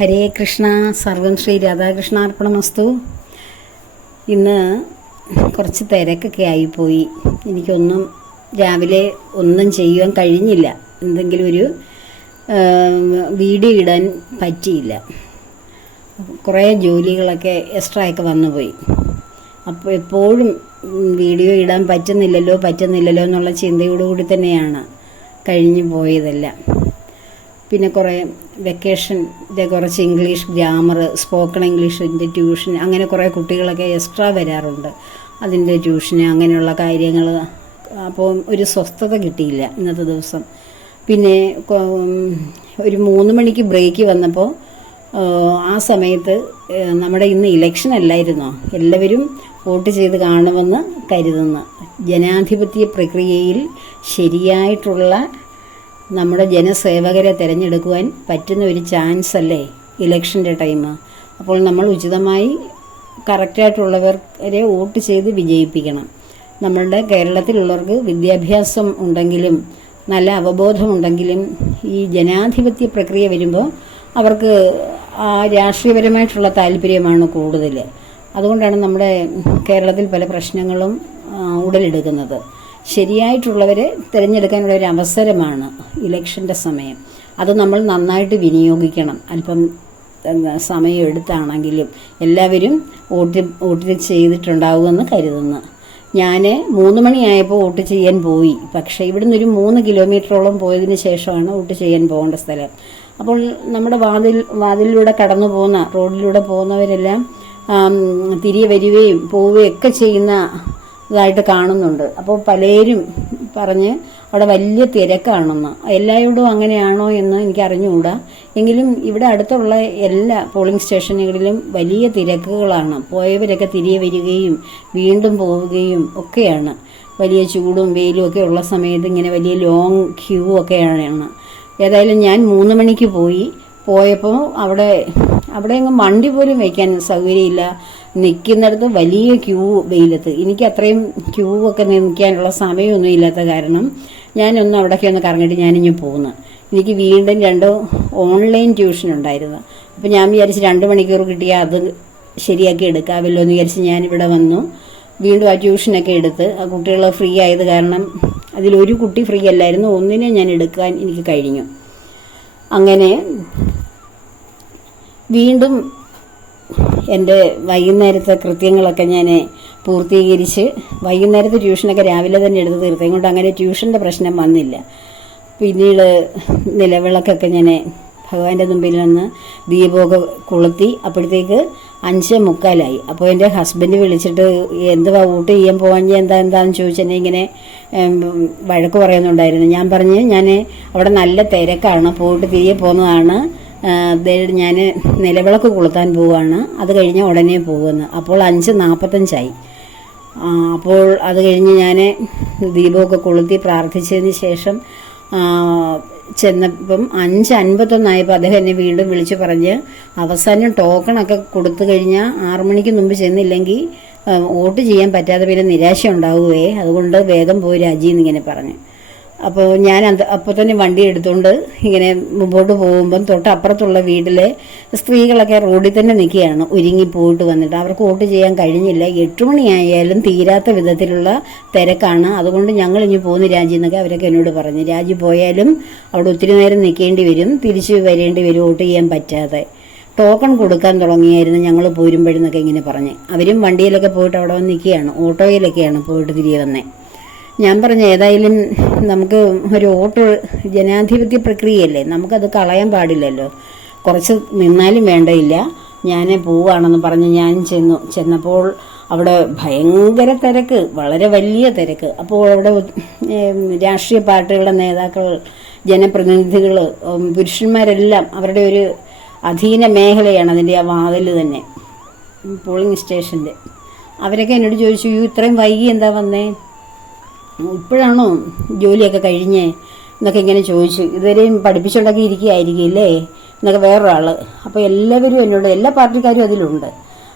ഹരേ കൃഷ്ണ സർവം ശ്രീ രാധാകൃഷ്ണാർപ്പണമസ്തു. ഇന്ന് കുറച്ച് തിരക്കൊക്കെ ആയിപ്പോയി. എനിക്കൊന്നും രാവിലെ ഒന്നും ചെയ്യുവാൻ കഴിഞ്ഞില്ല. എന്തെങ്കിലും ഒരു വീഡിയോ ഇടാൻ പറ്റിയില്ല. കുറേ ജോലികളൊക്കെ എക്സ്ട്രാ ഒക്കെ വന്നുപോയി. അപ്പോൾ എപ്പോഴും വീഡിയോ ഇടാൻ പറ്റുന്നില്ലല്ലോ പറ്റുന്നില്ലല്ലോ എന്നുള്ള ചിന്തയോടുകൂടി തന്നെയാണ് കഴിഞ്ഞു പോയതെല്ലാം. പിന്നെ കുറേ വെക്കേഷന്റെ കുറച്ച് ഇംഗ്ലീഷ് ഗ്രാമർ സ്പോക്കൺ ഇംഗ്ലീഷിന്റെ ട്യൂഷൻ അങ്ങനെ കുറേ കുട്ടികളൊക്കെ എക്സ്ട്രാ വരാറുണ്ട്. അതിന്റെ ട്യൂഷന് അങ്ങനെയുള്ള കാര്യങ്ങൾ അപ്പോൾ ഒരു സ്വസ്ഥത കിട്ടിയില്ല ഇന്നത്തെ ദിവസം. പിന്നെ ഒരു മൂന്ന് മണിക്ക് ബ്രേക്ക് വന്നപ്പോൾ ആ സമയത്ത് നമ്മുടെ ഇന്ന് ഇലക്ഷൻ അല്ലായിരുന്നോ? എല്ലാവരും വോട്ട് ചെയ്ത് കാണുമെന്ന് കരുതുന്നു. ജനാധിപത്യ പ്രക്രിയയിൽ ശരിയായിട്ടുള്ള നമ്മുടെ ജനസേവകരെ തിരഞ്ഞെടുക്കുവാൻ പറ്റുന്ന ഒരു ചാൻസ് അല്ലേ? ഇലക്ഷന്റെ ടൈം അപ്പോൾ നമ്മൾ ഉചിതമായി കറക്റ്റായിട്ടുള്ളവരെ വോട്ട് ചെയ്ത് വിജയിപ്പിക്കണം. നമ്മളുടെ കേരളത്തിലുള്ളവർക്ക് വിദ്യാഭ്യാസം ഉണ്ടെങ്കിലും നല്ല അവബോധമുണ്ടെങ്കിലും ഈ ജനാധിപത്യ പ്രക്രിയ വരുമ്പോൾ അവർക്ക് ആ രാഷ്ട്രീയപരമായിട്ടുള്ള താല്പര്യമാണ് കൂടുതൽ അതുകൊണ്ടാണ് നമ്മുടെ കേരളത്തിൽ പല പ്രശ്നങ്ങളും ഉടലെടുക്കുന്നത്. ശരിയായിട്ടുള്ളവരെ തിരഞ്ഞെടുക്കാനുള്ള ഒരു അവസരമാണ് ഇലക്ഷന്റെ സമയം. അത് നമ്മൾ നന്നായിട്ട് വിനിയോഗിക്കണം. അല്പം സമയം എടുത്താണെങ്കിലും എല്ലാവരും വോട്ട് വോട്ട് ചെയ്തിട്ടുണ്ടാവുമെന്ന് കരുതുന്നു. ഞാൻ മൂന്ന് മണിയായപ്പോൾ വോട്ട് ചെയ്യാൻ പോയി. പക്ഷേ ഇവിടുന്ന് ഒരു മൂന്ന് കിലോമീറ്ററോളം പോയതിന് ശേഷമാണ് വോട്ട് ചെയ്യാൻ പോകേണ്ട സ്ഥലം. അപ്പോൾ നമ്മുടെ വാതിൽ വാതിലിലൂടെ കടന്നു പോകുന്ന റോഡിലൂടെ പോകുന്നവരെല്ലാം തിരികെ വരികയും പോവുകയും ഒക്കെ ചെയ്യുന്ന ഇതായിട്ട് കാണുന്നുണ്ട്. അപ്പോൾ പലരും പറഞ്ഞ് അവിടെ വലിയ തിരക്കാണെന്ന്. എല്ലായിടവും അങ്ങനെയാണോ എന്ന് എനിക്ക് അറിഞ്ഞുകൂടാ എങ്കിലും ഇവിടെ അടുത്തുള്ള എല്ലാ പോളിംഗ് സ്റ്റേഷനുകളിലും വലിയ തിരക്കുകളാണ്. പോയവരൊക്കെ തിരികെ വരികയും വീണ്ടും പോവുകയും ഒക്കെയാണ്. വലിയ ചൂടും വെയിലും ഒക്കെ ഉള്ള സമയത്ത് ഇങ്ങനെ വലിയ ലോങ് ക്യൂ ഒക്കെയാണ്. ഏതായാലും ഞാൻ മൂന്ന് മണിക്ക് പോയി. പോയപ്പോൾ അവിടെ അവിടെ അങ്ങ് വണ്ടി പോലും വയ്ക്കാൻ സൗകര്യമില്ല. നിൽക്കുന്നിടത്ത് വലിയ ക്യൂ വെയിലത്ത്. എനിക്ക് അത്രയും ക്യൂ ഒക്കെ നിൽക്കാനുള്ള സമയമൊന്നും ഇല്ലാത്ത കാരണം ഞാനൊന്ന് അവിടെയൊക്കെ ഒന്ന് കറങ്ങിയിട്ട് ഞാനിഞ്ഞ് പോകുന്നു എനിക്ക് വീണ്ടും രണ്ട് ഓൺലൈൻ ട്യൂഷൻ ഉണ്ടായിരുന്നു. അപ്പോൾ ഞാൻ വിചാരിച്ച് രണ്ട് മണിക്കൂർ കിട്ടിയാൽ അത് ശരിയാക്കി എടുക്കാമല്ലോ എന്ന് വിചാരിച്ച് ഞാനിവിടെ വന്നു. വീണ്ടും ആ ട്യൂഷനൊക്കെ എടുത്ത് ആ കുട്ടികൾ ഫ്രീ ആയത് കാരണം അതിലൊരു കുട്ടി ഫ്രീ അല്ലായിരുന്നു. ഒന്നിനെ ഞാൻ എടുക്കാൻ എനിക്ക് കഴിഞ്ഞു. അങ്ങനെ വീണ്ടും എന്റെ വൈകുന്നേരത്തെ കൃത്യങ്ങളൊക്കെ ഞാൻ പൂർത്തീകരിച്ച് വൈകുന്നേരത്തെ ട്യൂഷനൊക്കെ രാവിലെ തന്നെ എടുത്ത് തീർത്തത് കൊണ്ട് അങ്ങനെ ട്യൂഷന്റെ പ്രശ്നം വന്നില്ല. പിന്നീട് നിലവിളക്കൊക്കെ ഞാൻ ഭഗവാന്റെ മുമ്പിൽ നിന്ന് ദീപമൊക്കെ കൊളുത്തി. അപ്പോഴത്തേക്ക് അഞ്ച് മുക്കാലായി. അപ്പോൾ എന്റെ ഹസ്ബൻഡ് വിളിച്ചിട്ട് എന്തുവാ വോട്ട് ചെയ്യാൻ പോകാൻ എന്താ എന്താന്ന് ചോദിച്ചെന്നെ ഇങ്ങനെ വഴക്ക് പറയുന്നുണ്ടായിരുന്നു. ഞാൻ പറഞ്ഞ് ഞാൻ അവിടെ നല്ല തിരക്കാണ് പോയിട്ട് തിരികെ പോകുന്നതാണ് ഞാൻ നിലവിളക്ക് കൊളുത്താൻ പോവുകയാണ് അത് കഴിഞ്ഞ് ഉടനെ പോകുമെന്ന് അപ്പോൾ അഞ്ച് നാൽപ്പത്തഞ്ചായി അപ്പോൾ അത് കഴിഞ്ഞ് ഞാൻ ദീപമൊക്കെ കൊളുത്തി പ്രാർത്ഥിച്ചതിന് ശേഷം ചെന്നപ്പം അഞ്ച് അൻപത്തൊന്നായപ്പോൾ അദ്ദേഹം എന്നെ വീണ്ടും വിളിച്ച് പറഞ്ഞ് അവസാനം ടോക്കണൊക്കെ കൊടുത്തു കഴിഞ്ഞാൽ ആറു മണിക്ക് മുമ്പ് ചെന്നില്ലെങ്കിൽ വോട്ട് ചെയ്യാൻ പറ്റാതെ പിന്നെ നിരാശ ഉണ്ടാവുകയെ അതുകൊണ്ട് വേഗം പോയി രാജി എന്നിങ്ങനെ പറഞ്ഞു. അപ്പോൾ ഞാൻ അത് അപ്പോൾ തന്നെ വണ്ടി എടുത്തുകൊണ്ട് ഇങ്ങനെ മുമ്പോട്ട് പോകുമ്പം തൊട്ടപ്പുറത്തുള്ള വീട്ടിലെ സ്ത്രീകളൊക്കെ റോഡിൽ തന്നെ നിൽക്കുകയാണ്. ഒരുങ്ങി പോയിട്ട് വന്നിട്ട്. അവർക്ക് വോട്ട് ചെയ്യാൻ കഴിഞ്ഞില്ല. എട്ട് മണിയായാലും തീരാത്ത വിധത്തിലുള്ള തിരക്കാണ്. അതുകൊണ്ട് ഞങ്ങൾ ഇനി പോകുന്ന രാജി എന്നൊക്കെ അവരൊക്കെ എന്നോട് പറഞ്ഞു. രാജി പോയാലും അവിടെ ഒത്തിരി നേരം നിൽക്കേണ്ടി വരും. തിരിച്ചു വരേണ്ടി വരും വോട്ട് ചെയ്യാൻ പറ്റാതെ. ടോക്കൺ കൊടുക്കാൻ തുടങ്ങിയായിരുന്നു ഞങ്ങൾ പോരുമ്പോഴെന്നൊക്കെ ഇങ്ങനെ പറഞ്ഞ്. അവരും വണ്ടിയിലൊക്കെ പോയിട്ട് അവിടെ വന്ന് നിൽക്കുകയാണ്. ഓട്ടോയിലൊക്കെയാണ് പോയിട്ട് തിരികെ വന്നേ. ഞാൻ പറഞ്ഞ ഏതായാലും നമുക്ക് ഒരു വോട്ട് ജനാധിപത്യ പ്രക്രിയയല്ലേ? നമുക്കത് കളയാൻ പാടില്ലല്ലോ. കുറച്ച് നിന്നാലും വേണ്ടയില്ല. ഞാൻ പോവുകയാണെന്ന് പറഞ്ഞ് ഞാൻ ചെന്നു. ചെന്നപ്പോൾ അവിടെ ഭയങ്കര തിരക്ക് വളരെ വലിയ തിരക്ക്. അപ്പോൾ അവിടെ രാഷ്ട്രീയ പാർട്ടികളുടെ നേതാക്കൾ ജനപ്രതിനിധികൾ പുരുഷന്മാരെല്ലാം അവരുടെ ഒരു അധീന മേഖലയാണ് അതിന്റെ ആ വാതിൽ തന്നെ പോളിംഗ് സ്റ്റേഷന്റെ. അവരൊക്കെ എന്നോട് ചോദിച്ചു "അയ്യോ, ഇത്രയും വൈകി എന്താ വന്നേ? ഇപ്പോഴാണോ ജോലിയൊക്കെ കഴിഞ്ഞേ എന്നൊക്കെ ഇങ്ങനെ ചോദിച്ചു. ഇതുവരെയും പഠിപ്പിച്ചുണ്ടാക്കി ഇരിക്കുകയായിരിക്കില്ലേ? എന്നൊക്കെ വേറൊരാൾ അപ്പോൾ എല്ലാവരും എന്നോട് എല്ലാ പാർട്ടിക്കാരും അതിലുണ്ട്.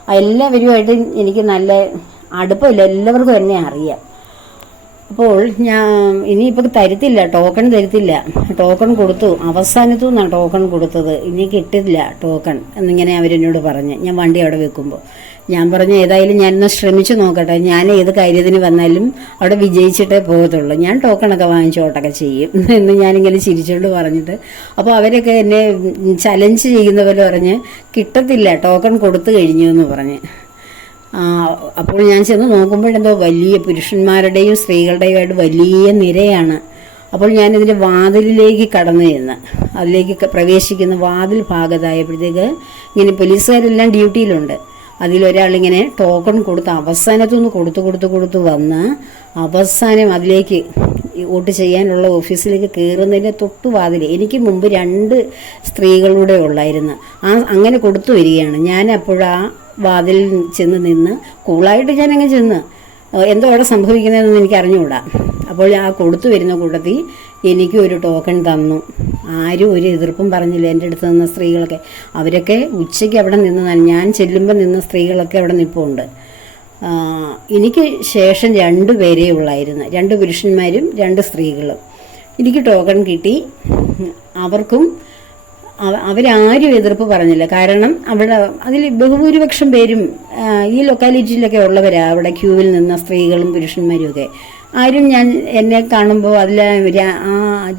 ആ എല്ലാവരുമായിട്ട് എനിക്ക് നല്ല അടുപ്പമില്ല. എല്ലാവർക്കും എന്നെ അറിയാം. അപ്പോൾ ഞാൻ ഇനിയിപ്പോൾ തരത്തില്ല. ടോക്കൺ തരത്തില്ല. ടോക്കൺ കൊടുത്തു. അവസാനത്തു നിന്നാണ് ടോക്കൺ കൊടുത്തത്. ഇനി കിട്ടില്ല ടോക്കൺ എന്നിങ്ങനെ അവരെന്നോട് പറഞ്ഞ്. ഞാൻ വണ്ടി അവിടെ വെക്കുമ്പോൾ ഞാൻ പറഞ്ഞു ഏതായാലും ഞാനൊന്ന് ശ്രമിച്ചു നോക്കട്ടെ. ഞാൻ ഏത് കാര്യത്തിന് വന്നാലും അവിടെ വിജയിച്ചിട്ടേ പോകത്തുള്ളൂ. ഞാൻ ടോക്കണൊക്കെ വാങ്ങിച്ചോട്ടൊക്കെ ചെയ്യും. എന്ന് ഞാനിങ്ങനെ ചിരിച്ചുകൊണ്ട് പറഞ്ഞിട്ട്. അപ്പോൾ അവരൊക്കെ എന്നെ ചലഞ്ച് ചെയ്യുന്ന പോലെ പറഞ്ഞ് കിട്ടത്തില്ല ടോക്കൺ കൊടുത്തു കഴിഞ്ഞു എന്ന് പറഞ്ഞ്. അപ്പോൾ ഞാൻ ചെന്ന് നോക്കുമ്പോഴെന്തോ വലിയ പുരുഷന്മാരുടെയും സ്ത്രീകളുടെയും ആയിട്ട് വലിയ നിരയാണ്. അപ്പോൾ ഞാനിതിന്റെ വാതിലിലേക്ക് കടന്നു ചെന്ന്. അതിലേക്ക് പ്രവേശിക്കുന്ന വാതിൽ ഭാഗത്തായപ്പോഴത്തേക്ക് ഇങ്ങനെ പോലീസുകാരെല്ലാം ഡ്യൂട്ടിയിലുണ്ട്. അതിലൊരാളിങ്ങനെ ടോക്കൺ കൊടുത്ത് അവസാനത്തുനിന്ന് കൊടുത്തു കൊടുത്തു കൊടുത്തു വന്ന് അവസാനം അതിലേക്ക് വോട്ട് ചെയ്യാനുള്ള ഓഫീസിലേക്ക് കയറുന്നതിന്റെ തൊട്ടു വാതിൽ. എനിക്ക് മുമ്പ് രണ്ട് സ്ത്രീകളുടെ ഉള്ളായിരുന്നു. ആ അങ്ങനെ കൊടുത്തു വരികയാണ്. ഞാൻ അപ്പോഴാ വാതിൽ ചെന്ന് നിന്ന് കൂളായിട്ട് ഞാൻ അങ്ങ് ചെന്ന്. എന്തോ അവിടെ സംഭവിക്കുന്നതെന്ന് എനിക്ക് അറിഞ്ഞുകൂടാ. അപ്പോൾ ആ കൊടുത്തു വരുന്ന കൂട്ടത്തിൽ എനിക്ക് ഒരു ടോക്കൺ തന്നു. ആരും ഒരു എതിർപ്പും പറഞ്ഞില്ല. എന്റെ അടുത്ത് നിന്ന സ്ത്രീകളൊക്കെ. അവരൊക്കെ ഉച്ചയ്ക്ക് അവിടെ നിന്നതാണ്. ഞാൻ ചെല്ലുമ്പോൾ നിന്ന സ്ത്രീകളൊക്കെ അവിടെ നിൽപ്പുണ്ട് എനിക്ക് ശേഷം രണ്ട് പേരേ ഉള്ളായിരുന്നു. രണ്ട് പുരുഷന്മാരും രണ്ട് സ്ത്രീകളും. എനിക്ക് ടോക്കൺ കിട്ടി. അവർക്കും അവ- അവരാരും എതിർപ്പ് പറഞ്ഞില്ല. കാരണം അവിടെ അതിൽ ബഹുഭൂരിപക്ഷം പേരും ഈ ലൊക്കാലിറ്റിയിലൊക്കെ ഉള്ളവരാണ് അവിടെ ക്യൂവിൽ നിന്ന സ്ത്രീകളും പുരുഷന്മാരും ഒക്കെ. ആരും ഞാൻ എന്നെ കാണുമ്പോൾ അതിൽ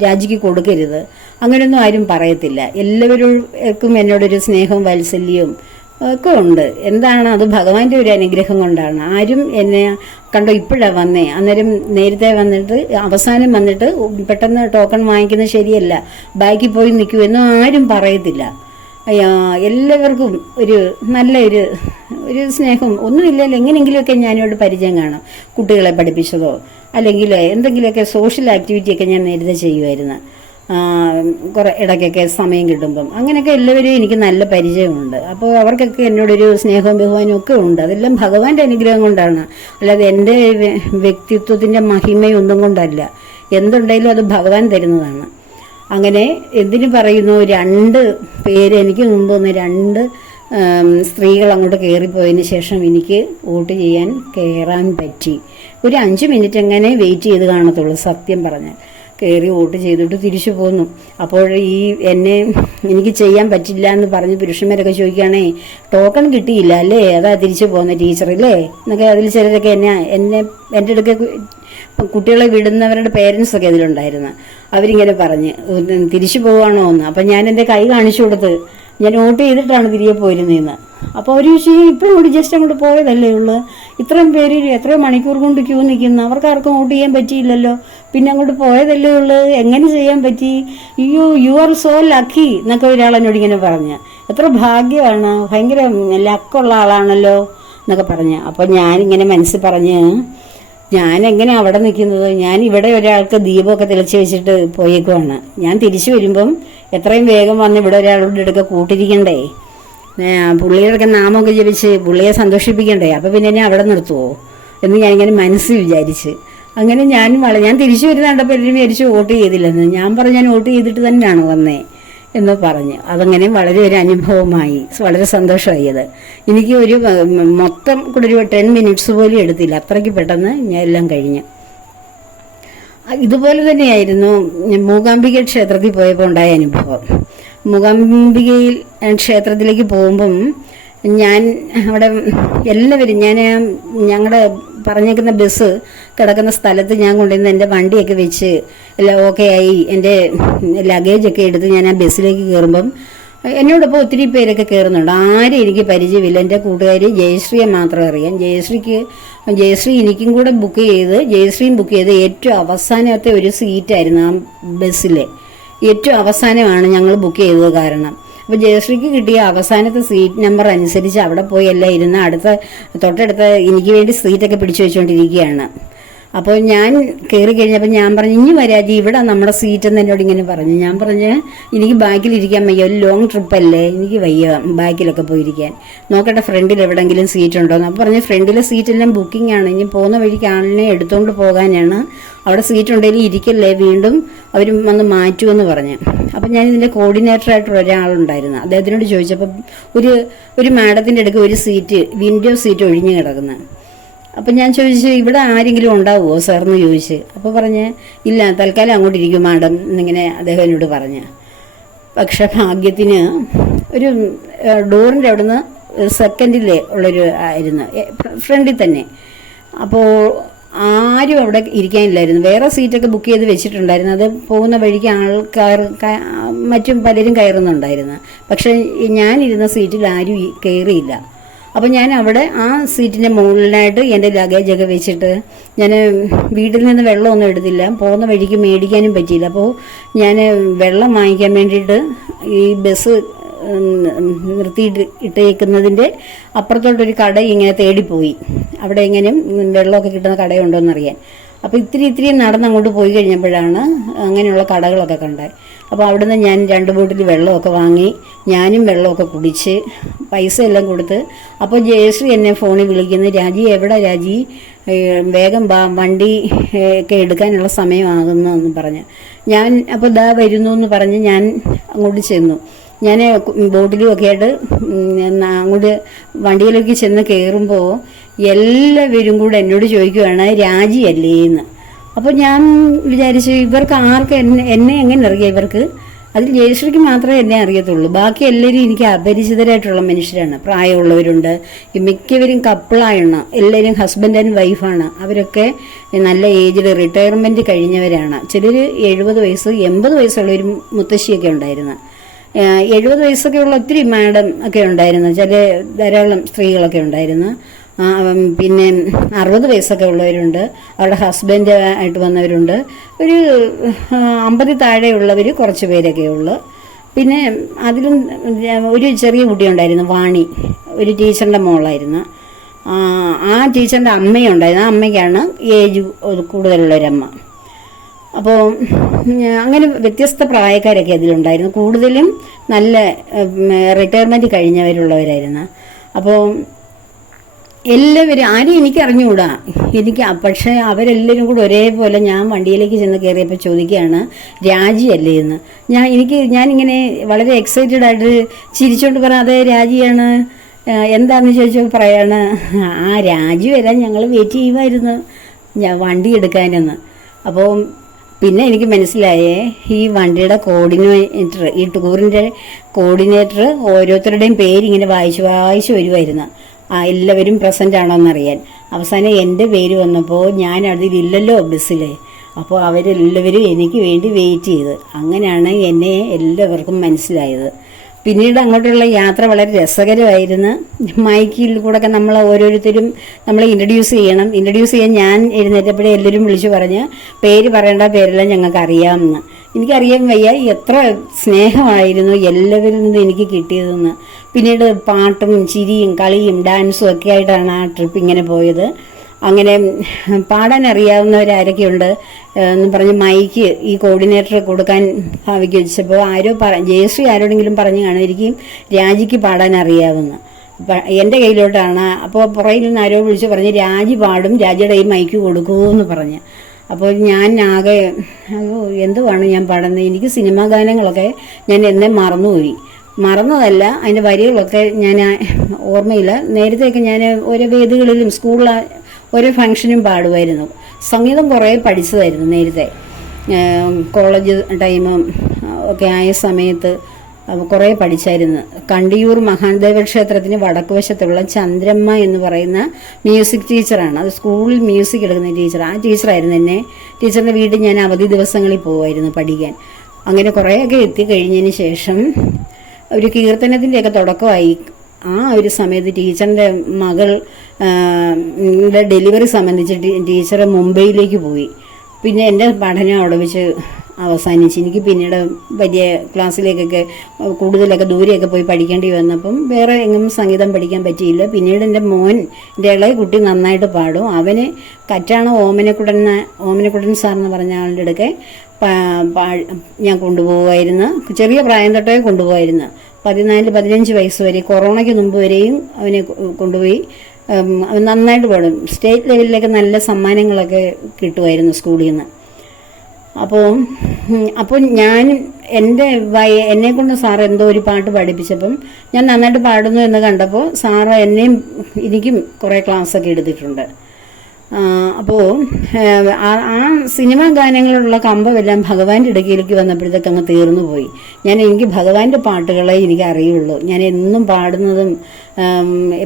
രാജിക്ക് കൊടുക്കരുത്. അങ്ങനെയൊന്നും ആരും പറയത്തില്ല. എല്ലാവർക്കും എന്നോടൊരു സ്നേഹവും വാത്സല്യവും ഒക്കെ ഉണ്ട്. എന്താണ് അത് ഭഗവാന്റെ ഒരു അനുഗ്രഹം കൊണ്ടാണ്. ആരും എന്നെ കണ്ടോ ഇപ്പോഴാണ് വന്നേ. അന്നേരം നേരത്തെ വന്നിട്ട് അവസാനം വന്നിട്ട് പെട്ടെന്ന് ടോക്കൺ വാങ്ങിക്കുന്നത് ശരിയല്ല. ബാക്കിൽ പോയി നിൽക്കൂ എന്നും ആരും പറയത്തില്ല. എല്ലാവർക്കും ഒരു നല്ല ഒരു ഒരു സ്നേഹം ഒന്നുമില്ലല്ലോ എങ്ങനെയെങ്കിലുമൊക്കെ ഞാനോട് പരിചയം കാണും. കുട്ടികളെ പഠിപ്പിച്ചതോ അല്ലെങ്കിൽ എന്തെങ്കിലുമൊക്കെ സോഷ്യൽ ആക്ടിവിറ്റിയൊക്കെ ഞാൻ നേരത്തെ ചെയ്യുമായിരുന്നു. കുറേ ഇടയ്ക്കൊക്കെ സമയം കിട്ടുമ്പം. അങ്ങനെയൊക്കെ എല്ലാവരെയും എനിക്ക് നല്ല പരിചയമുണ്ട്. അപ്പോൾ അവർക്കൊക്കെ എന്നോടൊരു സ്നേഹവും ബഹുമാനവും ഒക്കെ ഉണ്ട്. അതെല്ലാം ഭഗവാന്റെ അനുഗ്രഹം കൊണ്ടാണ്. അല്ലാതെ എന്റെ വ്യ- വ്യക്തിത്വത്തിന്റെ മഹിമയൊന്നും കൊണ്ടല്ല. എന്തുണ്ടെങ്കിലും അത് ഭഗവാൻ തരുന്നതാണ്. അങ്ങനെ എന്തിനു പറയുന്നു രണ്ട് പേര് എനിക്ക് മുമ്പ് ഒന്ന് രണ്ട് സ്ത്രീകൾ അങ്ങോട്ട് കയറിപ്പോയതിന് ശേഷം എനിക്ക് വോട്ട് ചെയ്യാൻ കയറാൻ പറ്റി. ഒരു അഞ്ച് മിനിറ്റ് എങ്ങനെ വെയിറ്റ് ചെയ്ത് കാണത്തുള്ളൂ സത്യം പറഞ്ഞാൽ. കയറി വോട്ട് ചെയ്തിട്ട് തിരിച്ചു പോന്നു. അപ്പോൾ ഈ എന്നെ എനിക്ക് ചെയ്യാൻ പറ്റില്ല എന്ന് പറഞ്ഞ് പുരുഷന്മാരൊക്കെ ചോദിക്കുകയാണേ ടോക്കൺ കിട്ടിയില്ല അല്ലേ? അതാ തിരിച്ചു പോകുന്ന ടീച്ചറല്ലേ എന്നൊക്കെ അതിൽ ചിലരൊക്കെ എന്നെ എന്നെ എന്റെ അടുക്ക കുട്ടികളെ വിടുന്നവരുടെ പേരൻസ് ഒക്കെ അതിലുണ്ടായിരുന്നു അവരിങ്ങനെ പറഞ്ഞ് തിരിച്ചു പോവാണോ എന്ന്. അപ്പം ഞാൻ എന്റെ കൈ കാണിച്ചു കൊടുത്ത് ഞാൻ നോട്ട് ചെയ്തിട്ടാണ് തിരികെ പോയിരുന്നതെന്ന്. അപ്പോൾ അവർ ചോദിച്ചു ഇപ്പോഴും കൂടി ജസ്റ്റ് അങ്ങോട്ട് പോയതല്ലേ ഉള്ളൂ? ഇത്രയും പേര് എത്രയോ മണിക്കൂർ കൊണ്ട് ക്യൂ നിൽക്കുന്നു. അവർക്ക് ആർക്കും വോട്ട് ചെയ്യാൻ പറ്റിയില്ലല്ലോ. പിന്നെ അങ്ങോട്ട് പോയതല്ലേ ഉള്ളൂ? എങ്ങനെ ചെയ്യാൻ പറ്റി? You you are so lucky എന്നൊക്കെ ഒരാൾ എന്നോട് ഇങ്ങനെ പറഞ്ഞ്. എത്ര ഭാഗ്യമാണ്. ഭയങ്കര ലക്കുള്ള ആളാണല്ലോ എന്നൊക്കെ പറഞ്ഞ്. അപ്പോൾ ഞാനിങ്ങനെ മനസ്സിൽ പറഞ്ഞ് ഞാൻ എങ്ങനെ അവിടെ നിൽക്കുന്നത്? ഞാൻ ഇവിടെ ഒരാൾക്ക് ദീപമൊക്കെ തെളിച്ച് വെച്ചിട്ട് പോയേക്കുവാണ്. ഞാൻ തിരിച്ചു വരുമ്പം എത്രയും വേഗം വന്ന് ഇവിടെ ഒരാളുടെ അടുക്ക കൂട്ടിരിക്കണ്ടേ? പുള്ളിയുടെ നാമമൊക്കെ ജപിച്ച് പുള്ളിയെ സന്തോഷിപ്പിക്കണ്ടേ? അപ്പം പിന്നെ എന്നെ അവിടെ നിർത്തുവോ? എന്ന് ഞാനിങ്ങനെ മനസ്സിൽ വിചാരിച്ച്. അങ്ങനെ ഞാൻ ഞാൻ തിരിച്ചു വരുന്ന കണ്ടപ്പോൾ എല്ലാവരും വിചാരിച്ച് വോട്ട് ചെയ്തില്ലെന്ന്. ഞാൻ പറഞ്ഞു ഞാൻ വോട്ട് ചെയ്തിട്ട് തന്നെയാണ് വന്നേ. എന്ന് പറഞ്ഞു. അതങ്ങനെ വളരെ ഒരു അനുഭവമായി. വളരെ സന്തോഷമായി അത് എനിക്ക് ഒരു മൊത്തം കൂടെ ഒരു ടെൻ മിനിറ്റ്സ് പോലും എടുത്തില്ല. അത്രയ്ക്ക് പെട്ടെന്ന് ഞാൻ എല്ലാം കഴിഞ്ഞു. ഇതുപോലെ തന്നെയായിരുന്നു മൂകാംബിക ക്ഷേത്രത്തിൽ പോയപ്പോൾ ഉണ്ടായ അനുഭവം. മൂകാംബികയിൽ ക്ഷേത്രത്തിലേക്ക് പോകുമ്പം ഞാൻ അവിടെ എല്ലാവരും ഞാൻ ഞങ്ങളുടെ പറഞ്ഞേക്കുന്ന ബസ് കിടക്കുന്ന സ്ഥലത്ത് ഞാൻ കൊണ്ടുവന്ന് എന്റെ വണ്ടിയൊക്കെ വെച്ച് എല്ലാം ഓക്കെ ആയി. എന്റെ ലഗേജൊക്കെ എടുത്ത് ഞാൻ ആ ബസ്സിലേക്ക് കയറുമ്പം എന്നോടൊപ്പം ഒത്തിരി പേരൊക്കെ കയറുന്നുണ്ട് ആരും എനിക്ക് പരിചയമില്ല. എന്റെ കൂട്ടുകാരി ജയശ്രീയെ മാത്രം അറിയാം. ജയശ്രീക്ക് ജയശ്രീ എനിക്കും കൂടെ ബുക്ക് ചെയ്ത് ജയശ്രീയും ബുക്ക് ചെയ്ത് ഏറ്റവും അവസാനത്തെ ഒരു സീറ്റായിരുന്നു ആ ബസ്സിലെ ഏറ്റവും അവസാനമാണ് ഞങ്ങൾ ബുക്ക് ചെയ്തത് കാരണം. അപ്പോൾ ജയശ്രീക്ക് കിട്ടിയ അവസാനത്തെ സീറ്റ് നമ്പർ അനുസരിച്ച് അവിടെ പോയി എല്ലാം ഇരുന്ന് അടുത്ത തൊട്ടടുത്ത എനിക്ക് വേണ്ടി സീറ്റൊക്കെ പിടിച്ചു വെച്ചുകൊണ്ടിരിക്കുകയാണ് അപ്പോൾ ഞാൻ കയറി കഴിഞ്ഞപ്പോൾ ഞാൻ പറഞ്ഞു ഇനി വരാജി ഇവിടെ നമ്മുടെ സീറ്റ് എന്ന് എന്നോട് ഇങ്ങനെ പറഞ്ഞു. ഞാൻ പറഞ്ഞ് എനിക്ക് ബാക്കിലിരിക്കാൻ വയ്യ ഒരു ലോങ് ട്രിപ്പല്ലേ എനിക്ക് വയ്യ ബാക്കിലൊക്കെ പോയിരിക്കാൻ. നോക്കട്ടെ ഫ്രണ്ടിൽ എവിടെങ്കിലും സീറ്റ് ഉണ്ടോ എന്ന് അപ്പോൾ പറഞ്ഞ് ഫ്രണ്ടിലെ സീറ്റെല്ലാം ബുക്കിംഗ് ആണ്. ഇനി പോകുന്ന വഴിക്ക് ആളിനെ എടുത്തുകൊണ്ട് പോകാനാണ് അവിടെ സീറ്റ് ഉണ്ടെങ്കിൽ ഇരിക്കല്ലേ വീണ്ടും? അവർ വന്ന് മാറ്റുമെന്ന് പറഞ്ഞ്. അപ്പം ഞാൻ ഇതിന്റെ ആയിട്ടുള്ള ഒരാളുണ്ടായിരുന്നു. അദ്ദേഹത്തിനോട് ചോദിച്ചപ്പോൾ ഒരു ഒരു മാഡത്തിന്റെ അടുക്ക് ഒരു സീറ്റ് വിൻഡോ സീറ്റ് ഒഴിഞ്ഞു കിടക്കുന്നത് അപ്പം ഞാൻ ചോദിച്ചു ഇവിടെ ആരെങ്കിലും ഉണ്ടാവുമോ എന്ന് ചോദിച്ച്. അപ്പോൾ പറഞ്ഞ് ഇല്ല തൽക്കാലം അങ്ങോട്ട് ഇരിക്കും മാഡം എന്നിങ്ങനെ അദ്ദേഹം എന്നോട് പറഞ്ഞ്. പക്ഷെ ഭാഗ്യത്തിന് ഒരു ഡോറിന്റെ അവിടുന്ന് സെക്കൻഡിലെ ഉള്ളൊരു ആയിരുന്നു ഫ്രണ്ടിൽ തന്നെ. അപ്പോൾ ആരും അവിടെ ഇരിക്കാനില്ലായിരുന്നു. വേറെ സീറ്റൊക്കെ ബുക്ക് ചെയ്ത് വെച്ചിട്ടുണ്ടായിരുന്നു. അത് പോകുന്ന വഴിക്ക് ആൾക്കാർ മറ്റും പലരും കയറുന്നുണ്ടായിരുന്നു. പക്ഷെ ഞാനിരുന്ന സീറ്റിൽ ആരും കയറിയില്ല. അപ്പോൾ ഞാൻ അവിടെ ആ സീറ്റിന്റെ മുകളിലായിട്ട് എന്റെ ലഗേജൊക്കെ വെച്ചിട്ട് ഞാൻ വീട്ടിൽ നിന്ന് വെള്ളമൊന്നും എടുത്തില്ല. പോകുന്ന വഴിക്ക് മേടിക്കാനും പറ്റിയില്ല. അപ്പോൾ ഞാൻ വെള്ളം വാങ്ങിക്കാൻ വേണ്ടിയിട്ട് ഈ ബസ് നിർത്തിയിട്ട് ഇട്ടേക്കുന്നതിന്റെ അപ്പുറത്തോട്ടൊരു കട ഇങ്ങനെ തേടിപ്പോയി. അവിടെ എങ്ങനെയും വെള്ളമൊക്കെ കിട്ടുന്ന കടയുണ്ടോ എന്നറിയാൻ അപ്പോൾ ഇത്തിരി ഇത്തിരി നടന്ന് അങ്ങോട്ട് പോയി കഴിഞ്ഞപ്പോഴാണ് അങ്ങനെയുള്ള കടകളൊക്കെ കണ്ടത് അപ്പോൾ അവിടുന്ന് ഞാൻ രണ്ട് ബോട്ടിൽ വെള്ളമൊക്കെ വാങ്ങി ഞാനും വെള്ളമൊക്കെ കുടിച്ച് പൈസ എല്ലാം കൊടുത്ത് അപ്പോൾ ജയശ്രീ എന്നെ ഫോണിൽ വിളിക്കുന്നു രാജി എവിടെ രാജി? വേഗം വണ്ടി ഒക്കെ എടുക്കാനുള്ള സമയമാകുന്നു എന്ന് പറഞ്ഞ്. ഞാൻ അപ്പോൾ ദാ വരുന്നു എന്ന് പറഞ്ഞ് ഞാൻ അങ്ങോട്ട് ചെന്നു. ഞാൻ ബോട്ടിലും ഒക്കെ ആയിട്ട് അങ്ങോട്ട് വണ്ടിയിലേക്ക് ചെന്ന് കയറുമ്പോൾ എല്ലാവരും കൂടെ എന്നോട് ചോദിക്കുവാണ് രാജിയല്ലേ എന്ന്. അപ്പോൾ ഞാൻ വിചാരിച്ചു ഇവർക്ക് ആർക്ക് എന്നെ എന്നെ എങ്ങനെ അറിയാം ഇവർക്ക്? അതിൽ ജയശ്രീക്ക് മാത്രമേ എന്നെ അറിയത്തുള്ളൂ. ബാക്കി എല്ലാവരും എനിക്ക് അപരിചിതരായിട്ടുള്ള മനുഷ്യരാണ്. പ്രായമുള്ളവരുണ്ട്. മിക്കവരും കപ്പിളാണ് എല്ലാവരും ഹസ്ബൻഡ് ആൻഡ് വൈഫാണ് അവരൊക്കെ നല്ല ഏജിൽ റിട്ടയർമെന്റ് കഴിഞ്ഞവരാണ്. ചിലർ എഴുപത് വയസ്സ് എൺപത് വയസ്സുള്ളവരും മുത്തശ്ശിയൊക്കെ ഉണ്ടായിരുന്നു. എഴുപത് വയസ്സൊക്കെ ഉള്ള ഒത്തിരി മാഡം ഒക്കെ ഉണ്ടായിരുന്നു. ചില ധാരാളം സ്ത്രീകളൊക്കെ ഉണ്ടായിരുന്നു. പിന്നെ അറുപത് വയസ്സൊക്കെ ഉള്ളവരുണ്ട്. അവരുടെ ഹസ്ബൻഡ് ആയിട്ട് വന്നവരുണ്ട്. ഒരു അമ്പതി താഴെയുള്ളവർ കുറച്ച് പേരൊക്കെ ഉള്ളു. പിന്നെ അതിലും ഒരു ചെറിയ കുട്ടി ഉണ്ടായിരുന്നു വാണി. ഒരു ടീച്ചറിന്റെ മോളായിരുന്നു. ആ ടീച്ചറിന്റെ അമ്മയുണ്ടായിരുന്നു. ആ അമ്മയ്ക്കാണ് ഏജ് കൂടുതലുള്ളൊരമ്മ. അപ്പോൾ അങ്ങനെ വ്യത്യസ്ത പ്രായക്കാരൊക്കെ അതിലുണ്ടായിരുന്നു. കൂടുതലും നല്ല റിട്ടയർമെന്റ് കഴിഞ്ഞവരുള്ളവരായിരുന്നു. അപ്പോൾ എല്ലാവരും ആരും എനിക്ക് അറിഞ്ഞുകൂടാ. എനിക്ക് പക്ഷേ അവരെല്ലാവരും കൂടെ ഒരേപോലെ ഞാൻ വണ്ടിയിലേക്ക് ചെന്ന് കയറിയപ്പോൾ ചോദിക്കുകയാണ് രാജിയല്ലേ എന്ന്. ഞാൻ എനിക്ക് ഞാനിങ്ങനെ വളരെ എക്സൈറ്റഡ് ആയിട്ട് ചിരിച്ചുകൊണ്ട് പറഞ്ഞു അതെ രാജിയാണ്. എന്താണെന്ന് ചോദിച്ചപ്പോൾ പറയാണ് ആ രാജി വരാൻ ഞങ്ങൾ വെയിറ്റ് ചെയ്യുമായിരുന്നു ഞാൻ വണ്ടി എടുക്കാനെന്ന്. അപ്പോൾ പിന്നെ എനിക്ക് മനസ്സിലായേ ഈ വണ്ടിയുടെ കോർഡിനേറ്റർ ഈ ടൂറിന്റെ കോർഡിനേറ്റർ ഓരോരുത്തരുടെയും പേര് ഇങ്ങനെ വായിച്ചു വായിച്ചു വരുമായിരുന്നു ആ എല്ലാവരും പ്രസന്റ് ആണോ എന്നറിയാൻ അവസാനം എന്റെ പേര് വന്നപ്പോൾ ഞാൻ അതിലില്ലല്ലോ ബസ്സിൽ അപ്പോൾ അവരെല്ലാവരും എനിക്ക് വേണ്ടി വെയിറ്റ് ചെയ്ത്. അങ്ങനെയാണ് എന്നെ എല്ലാവർക്കും മനസ്സിലായത്. പിന്നീട് അങ്ങോട്ടുള്ള യാത്ര വളരെ രസകരമായിരുന്നു. മൈക്കിൽ കൂടെ ഒക്കെ നമ്മൾ ഓരോരുത്തരും നമ്മളെ ഇൻട്രൊഡ്യൂസ് ചെയ്യണം. ഇൻട്രൊഡ്യൂസ് ചെയ്യാൻ ഞാൻ എഴുന്നേറ്റപ്പോഴേ എല്ലാവരും വിളിച്ചു പറഞ്ഞ് പേര് പറയേണ്ട പേരെല്ലാം ഞങ്ങൾക്ക് അറിയാമെന്ന് എനിക്കറിയാൻ വയ്യ എത്ര സ്നേഹമായിരുന്നു എല്ലാവരിൽ നിന്നും എനിക്ക് കിട്ടിയതെന്ന്. പിന്നീട് പാട്ടും ചിരിയും കളിയും ഡാൻസും ഒക്കെ ആയിട്ടാണ് ആ ട്രിപ്പ് ഇങ്ങനെ പോയത്. അങ്ങനെ പാടാൻ അറിയാവുന്നവരാരൊക്കെയുണ്ട് എന്ന് പറഞ്ഞ് മൈക്ക് ഈ കോർഡിനേറ്റർ കൊടുക്കാൻ ഭാവിക്ക് വെച്ചപ്പോൾ ആരോ പറ ജയശ്രീ ആരോടെങ്കിലും പറഞ്ഞു കാണുമായിരിക്കും രാജിക്ക് പാടാൻ അറിയാവുന്ന എന്റെ കയ്യിലോട്ടാണ്. അപ്പോൾ പുറയിൽ നിന്ന് ആരോ വിളിച്ച് പറഞ്ഞ് രാജി പാടും രാജിയുടെ ഈ മൈക്ക് കൊടുക്കുമെന്ന് പറഞ്ഞ്. അപ്പോൾ ഞാൻ ആകെ എന്തുവാണ് ഞാൻ പാടുന്നത്? എനിക്ക് സിനിമാ ഗാനങ്ങളൊക്കെ ഞാൻ എന്നെ മറന്നുപോയി. മറന്നതല്ല അതിന്റെ വരികളൊക്കെ ഞാൻ ഓർമ്മയില്ല. നേരത്തെയൊക്കെ ഞാൻ ഓരോ വേദികളിലും സ്കൂളിൽ ഓരോ ഫംഗ്ഷനും പാടുമായിരുന്നു. സംഗീതം കുറേ പഠിച്ചതായിരുന്നു നേരത്തെ. കോളേജ് ടൈമും ഒക്കെ ആയ സമയത്ത് കുറേ പഠിച്ചായിരുന്നു. കണ്ടിയൂർ മഹാദേവ ക്ഷേത്രത്തിന് വടക്ക് വശത്തുള്ള ചന്ദ്രമ്മ എന്ന് പറയുന്ന മ്യൂസിക് ടീച്ചറാണ്. അത് സ്കൂളിൽ മ്യൂസിക് എടുക്കുന്ന ടീച്ചർ. ആ ടീച്ചറായിരുന്നു എന്നെ. ടീച്ചറിന്റെ വീട്ടിൽ ഞാൻ അവധി ദിവസങ്ങളിൽ പോകുമായിരുന്നു പഠിക്കാൻ. അങ്ങനെ കുറേയൊക്കെ എത്തിക്കഴിഞ്ഞതിന് ശേഷം ഒരു കീർത്തനത്തിന്റെയൊക്കെ തുടക്കമായി. ആ ഒരു സമയത്ത് ടീച്ചറിന്റെ മകൾ ഡെലിവറി സംബന്ധിച്ച് ടീച്ചർ മുംബൈയിലേക്ക് പോയി. പിന്നെ എന്റെ പഠനം അവിടെ വെച്ച് അവസാനിച്ച്. എനിക്ക് പിന്നീട് വലിയ ക്ലാസ്സിലേക്കൊക്കെ കൂടുതലൊക്കെ ദൂരെയൊക്കെ പോയി പഠിക്കേണ്ടി വന്നപ്പം വേറെ എങ്ങും സംഗീതം പഠിക്കാൻ പറ്റിയില്ല. പിന്നീട് എന്റെ മോൻ എന്റെ ഇളയ കുട്ടി നന്നായിട്ട് പാടും. അവന് കറ്റാണ് ഓമനക്കുടൻ ഓമനക്കുടൻ സാർ എന്ന് പറഞ്ഞ ആളുടെ അടുക്കെ ഞാൻ കൊണ്ടുപോകുമായിരുന്നു ചെറിയ പ്രായം തൊട്ടേ കൊണ്ടുപോകായിരുന്നു പതിനാല് പതിനഞ്ച് വയസ്സ് വരെ കൊറോണയ്ക്ക് മുമ്പ് വരെയും അവനെ കൊണ്ടുപോയി. അവൻ നന്നായിട്ട് പാടും. സ്റ്റേറ്റ് ലെവലിലൊക്കെ നല്ല സമ്മാനങ്ങളൊക്കെ കിട്ടുമായിരുന്നു സ്കൂളിൽ നിന്ന്. അപ്പോൾ അപ്പോൾ ഞാനും എന്റെ വയ എന്നെ കൊണ്ട് സാർ എന്തോ ഒരു പാട്ട് പഠിപ്പിച്ചപ്പം ഞാൻ നന്നായിട്ട് പാടുന്നു എന്ന് കണ്ടപ്പോൾ സാറ് എന്നെയും എനിക്കും കുറേ ക്ലാസ്സൊക്കെ എടുത്തിട്ടുണ്ട്. അപ്പോൾ ആ സിനിമ ഗാനങ്ങളിലുള്ള കമ്പമെല്ലാം ഭഗവാന്റെ ഇടയ്ക്കിലേക്ക് വന്നപ്പോഴത്തേക്ക് അങ്ങ് തീർന്നു പോയി. ഞാൻ എനിക്ക് ഭഗവാന്റെ പാട്ടുകളെ എനിക്ക് അറിയുള്ളൂ. ഞാൻ എന്നും പാടുന്നതും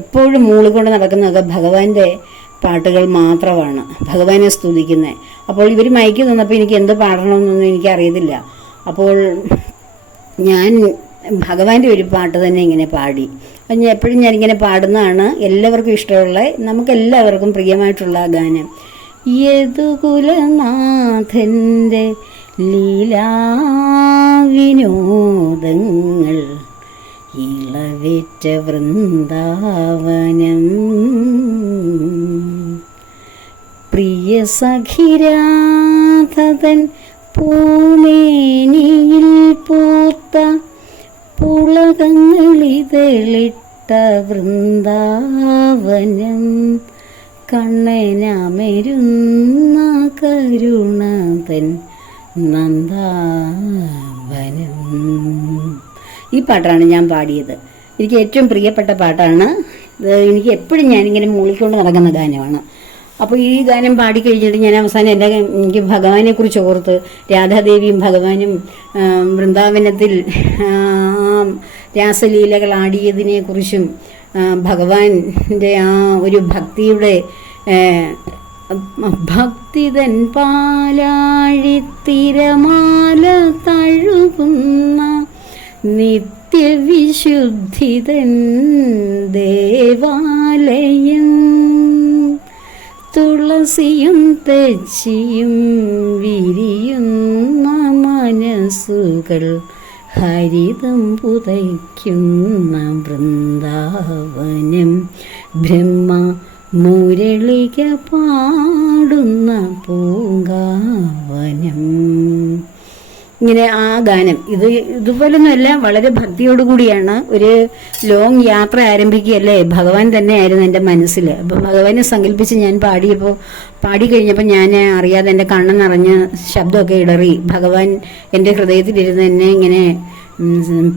എപ്പോഴും മൂളിക്കൊണ്ട് നടക്കുന്നതൊക്കെ ഭഗവാന്റെ പാട്ടുകൾ മാത്രമാണ്. ഭഗവാനെ സ്തുതിക്കുന്നത് അപ്പോൾ ഇവർ മയക്കി തന്നപ്പോൾ എനിക്ക് എന്ത് പാടണമെന്നൊന്നും എനിക്ക് എനിക്കറിയത്തില്ല അപ്പോൾ ഞാൻ ഭഗവാന്റെ ഒരു പാട്ട് തന്നെ ഇങ്ങനെ പാടി. ഞാൻ എപ്പോഴും ഞാനിങ്ങനെ പാടുന്നതാണ് എല്ലാവർക്കും ഇഷ്ടമുള്ള നമുക്കെല്ലാവർക്കും പ്രിയമായിട്ടുള്ള ഗാനം. യദുകുലനാഥന്റെ ലീലാവിനോദങ്ങൾ ഇളവേറ്റ വൃന്ദാവനം. പ്രിയ സഖിരാധതൻ പൂമേനിയിൽ പൂത്ത പുളകങ്ങളിതളിട്ട വൃന്ദാവനം കണ്ണനമരുന്ന കരുണതൻ നന്ദാവനം. ഈ പാട്ടാണ് ഞാൻ പാടിയത്. എനിക്ക് ഏറ്റവും പ്രിയപ്പെട്ട പാട്ടാണ്. എനിക്ക് എപ്പോഴും ഞാനിങ്ങനെ മൂളിക്കൊണ്ട് നടക്കുന്ന ഗാനമാണ്. അപ്പോൾ ഈ ഗാനം പാടിക്കഴിഞ്ഞിട്ട് ഞാൻ അവസാനം എന്റെ എനിക്ക് ഭഗവാനെ കുറിച്ച് ഓർത്ത് രാധാദേവിയും ഭഗവാനും വൃന്ദാവനത്തിൽ രാസലീലകൾ ആടിയതിനെ കുറിച്ചും ഭഗവാന്റെ ആ ഒരു ഭക്തിയുടെ ഭക്തിതൻ പാലാഴിത്തിരമാല തഴുകുന്ന നിത്യവിശുദ്ധിതൻ ദേവാലയം തുളസിയും തെച്ചിയും വിരിയുന്ന മനസ്സുകൾ ഹരിതം പുതയ്ക്കുന്ന വൃന്ദാവനം. ബ്രഹ്മ മുരളിക പാടുന്ന പൂങ്കാവനം. ഇങ്ങനെ ആ ഗാനം. ഇത് ഇതുപോലൊന്നുമല്ല വളരെ ഭക്തിയോടുകൂടിയാണ് ഒരു ലോങ് യാത്ര ആരംഭിക്കുകയല്ലേ? ഭഗവാൻ തന്നെയായിരുന്നു എന്റെ മനസ്സിൽ. അപ്പം ഭഗവാനെ സങ്കല്പിച്ച് ഞാൻ പാടിയപ്പോൾ പാടി കഴിഞ്ഞപ്പോൾ ഞാൻ അറിയാതെ എന്റെ കണ്ണ് നിറഞ്ഞ് ശബ്ദമൊക്കെ ഇടറി. ഭഗവാൻ എന്റെ ഹൃദയത്തിലിരുന്ന് എന്നെ ഇങ്ങനെ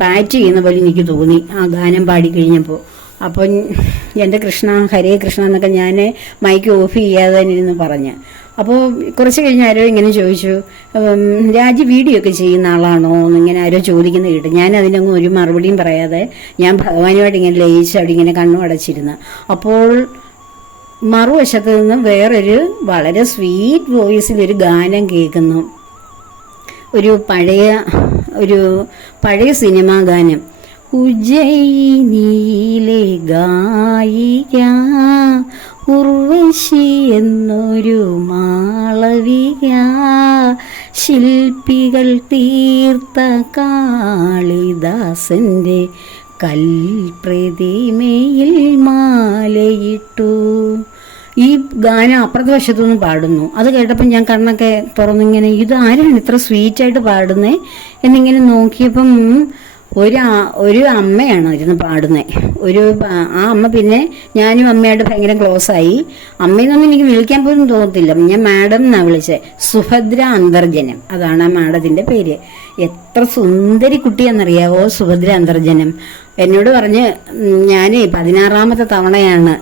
പാറ്റ് ചെയ്യുന്ന പോലെ എനിക്ക് തോന്നി ആ ഗാനം പാടി കഴിഞ്ഞപ്പോൾ അപ്പം എന്റെ കൃഷ്ണ ഹരേ കൃഷ്ണ എന്നൊക്കെ ഞാൻ മൈക്ക് ഓഫ് ചെയ്യാതെ തന്നെ ഇരുന്ന് പറഞ്ഞ്. അപ്പോൾ കുറച്ച് കഴിഞ്ഞ് ആരോ ഇങ്ങനെ ചോദിച്ചു രാജി വീഡിയോ ഒക്കെ ചെയ്യുന്ന ആളാണോ എന്നിങ്ങനെ ആരോ ചോദിക്കുന്നത് കേട്ടു. ഞാൻ അതിനൊന്നും ഒരു മറുപടിയും പറയാതെ ഞാൻ ഭഗവാനുമായിട്ട് ഇങ്ങനെ ലയിച്ച് അവിടെ ഇങ്ങനെ കണ്ണു അടച്ചിരുന്നു. അപ്പോൾ മറുവശത്ത് നിന്ന് വേറൊരു വളരെ സ്വീറ്റ് വോയിസിൽ ഒരു ഗാനം കേൾക്കുന്നു. ഒരു പഴയ ഒരു പഴയ സിനിമാ ഗാനം. ഉജ്ജയിനിയിലെ ഗായിക ഉർവശി എന്നൊരു മാളവിക. ശില്പികൾ തീർത്ത കാളിദാസന്റെ കൽപ്രതിമയിൽ മാലയിട്ടു. ഈ ഗാനം അപ്പുറത്തെ വശത്തുനിന്ന് പാടുന്നു. അത് കേട്ടപ്പോൾ ഞാൻ കണ്ണൊക്കെ തുറന്നിങ്ങനെ ഇത് ആരാണ് ഇത്ര സ്വീറ്റായിട്ട് പാടുന്നത് എന്നിങ്ങനെ നോക്കിയപ്പം ഒരു ഒരു അമ്മയാണ് ഇരുന്ന് പാടുന്നത് ഒരു ആ അമ്മ പിന്നെ ഞാനും അമ്മയായിട്ട് ഭയങ്കര ക്ലോസ് ആയി. അമ്മയെന്നൊന്നും എനിക്ക് വിളിക്കാൻ പോലും തോന്നത്തില്ല. ഞാൻ മാഡം എന്നാണ് വിളിച്ചത് സുഭദ്ര അന്തർജനം. അതാണ് ആ മാഡത്തിന്റെ പേര്. എത്ര സുന്ദരി കുട്ടിയാണെന്നറിയാവോ സുഭദ്ര അന്തർജനം? എന്നോട് പറഞ്ഞ് ഞാൻ പതിനാറാമത്തെ തവണയാണ്